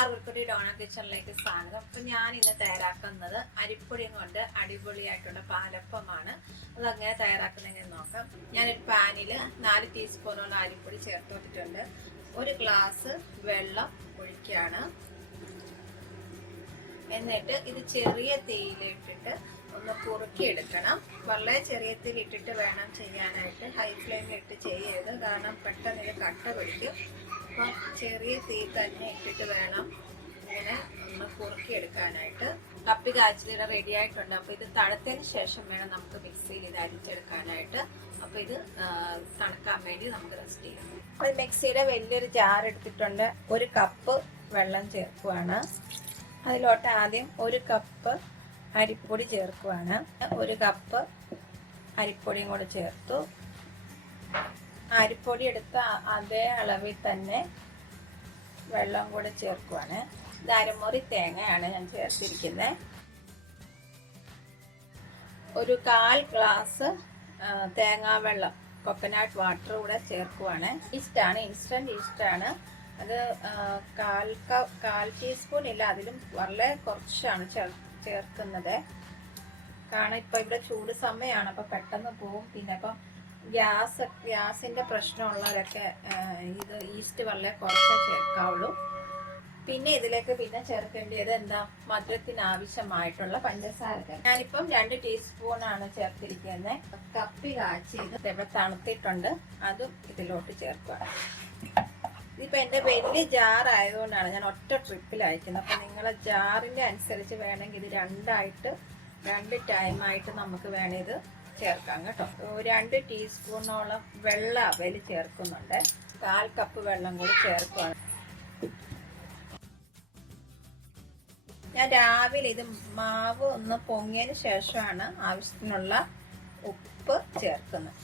എല്ലാവർക്കും ഡോണ കിച്ചണിലേക്ക് സ്വാഗതം. അപ്പൊ ഞാൻ ഇന്ന് തയ്യാറാക്കുന്നത് അരിപ്പൊടി കൊണ്ട് അടിപൊളിയായിട്ടുള്ള പാലപ്പമാണ്. അതങ്ങനെ തയ്യാറാക്കുന്നതെങ്കിൽ നോക്കാം. ഞാനൊരു പാനിൽ 4 ടീസ്പൂണോളം അരിപ്പൊടി ചേർത്ത് വെച്ചിട്ടുണ്ട്. 1 ഗ്ലാസ് വെള്ളം ഒഴിക്കുകയാണ്. എന്നിട്ട് ഇത് ചെറിയ തീയിലിട്ടിട്ട് ഒന്ന് കുറുക്കിയെടുക്കണം. വളരെ ചെറിയ തീയിലിട്ടിട്ട് വേണം ചെയ്യാനായിട്ട്. ഹൈ ഫ്ലെയിമിൽ ഇട്ട് ചെയ്യരുത്, കാരണം പെട്ടെന്ന് ഇത് കട്ട പിടിക്കും. അപ്പം ചെറിയ തീ തന്നെ ഇട്ടിട്ട് വേണം ഇങ്ങനെ ഒന്ന് കുറുക്കിയെടുക്കാനായിട്ട്. കപ്പി കാച്ചിലിട റെഡി ആയിട്ടുണ്ട്. അപ്പോൾ ഇത് തണുത്തതിന് ശേഷം വേണം നമുക്ക് മിക്സിയിൽ ഇത് അരിച്ചെടുക്കാനായിട്ട്. അപ്പോൾ ഇത് തണുക്കാൻ വേണ്ടി നമുക്ക് റെസ്റ്റ് ചെയ്യാം. അപ്പോൾ മിക്സിയുടെ വലിയൊരു ജാർ എടുത്തിട്ടുണ്ട്. 1 കപ്പ് വെള്ളം ചേർക്കുവാണ്. അതിലോട്ട് ആദ്യം 1 കപ്പ് അരിപ്പൊടി ചേർക്കുവാണ്. 1 കപ്പ് അരിപ്പൊടിയും കൂടെ ചേർത്തു. അരിപ്പൊടി എടുത്ത അതേ അളവിൽ തന്നെ വെള്ളം കൂടെ ചേർക്കുവാണ്. ഇത് അരമുറി തേങ്ങയാണ് ഞാൻ ചേർത്തിരിക്കുന്നത്. 1 1/4 ഗ്ലാസ് തേങ്ങാ വെള്ളം, കൊക്കനട്ട് വാട്ടർ കൂടെ ചേർക്കുവാണ്. ഈസ്റ്റാണ്, ഇൻസ്റ്റന്റ് ഈസ്റ്റാണ്. അത് 1/4 ടീസ്പൂൺ ഇല്ല, അതിലും വളരെ കുറച്ചാണ് ചേർക്കുന്നത്. കാരണം ഇപ്പം ഇവിടെ ചൂട് സമയമാണ്, അപ്പം പെട്ടെന്ന് പോവും. പിന്നെ ഇപ്പം ഗ്യാസിൻ്റെ പ്രശ്നമുള്ളവരൊക്കെ ഇത് ഈസ്റ്റ് വളരെ കുറച്ചേ ചേർക്കാവുള്ളൂ. പിന്നെ ഇതിലേക്ക് ചേർക്കേണ്ടത് എന്താ, മധുരത്തിന് ആവശ്യമായിട്ടുള്ള പഞ്ചസാര. ഞാനിപ്പം 2 ടീസ്പൂണാണ് ചേർത്തിരിക്കുന്നത്. കപ്പി കാച്ചി ഇത് ഇവിടെ തണുത്തിട്ടുണ്ട്, അതും ഇതിലോട്ട് ചേർക്കുക. ഇതിപ്പോൾ എൻ്റെ വലിയ ജാർ ആയതുകൊണ്ടാണ് ഞാൻ ഒറ്റ ട്രിപ്പിൽ അയക്കുന്നത്. അപ്പം നിങ്ങളെ ജാറിൻ്റെ അനുസരിച്ച് വേണമെങ്കിൽ ഇത് 2 ടൈമായിട്ട് നമുക്ക് വേണം ഇത് ചേർക്കാം കേട്ടോ. 2 ടീസ്പൂണോളം വെള്ളം അവയിൽ ചേർക്കുന്നുണ്ട്. 1/4 കപ്പ് വെള്ളം കൂടി ചേർക്കുകയാണ്. ഞാൻ രാവിലെ ഇത് മാവ് ഒന്ന് പൊങ്ങിയതിന് ശേഷമാണ് ആവശ്യത്തിനുള്ള ഉപ്പ് ചേർക്കുന്നത്.